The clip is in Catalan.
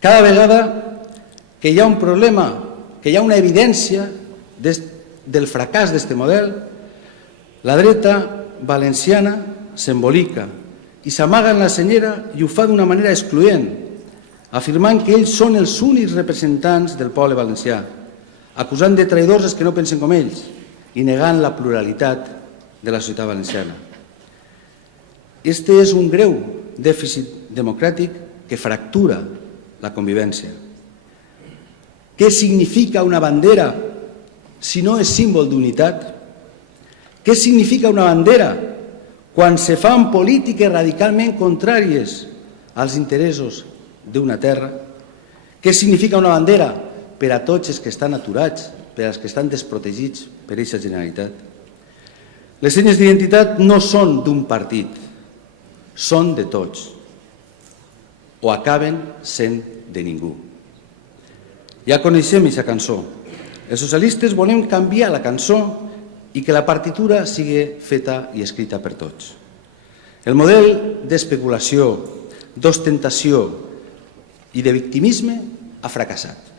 Cada vegada que hi ha un problema, que hi ha una evidència del fracàs d'aquest model, la dreta valenciana s'embolica i s'amaga en la senyera i ho fa d'una manera excloent, afirmant que ells són els únics representants del poble valencià, acusant de traïdors els que no pensen com ells i negant la pluralitat de la societat valenciana. Este és un greu dèficit democràtic que fractura la convivència. Què significa una bandera si no és símbol d'unitat? Què significa una bandera quan se fan polítiques radicalment contràries als interessos d'una terra? Què significa una bandera per a tots els que estan aturats, per als que estan desprotegits per aquesta Generalitat? Les senyes d'identitat no són d'un partit, són de tots, o acaben sent de ningú. Ja coneixem aquesta cançó. Els socialistes volem canviar la cançó i que la partitura sigui feta i escrita per tots. El model d'especulació, d'ostentació i de victimisme ha fracassat.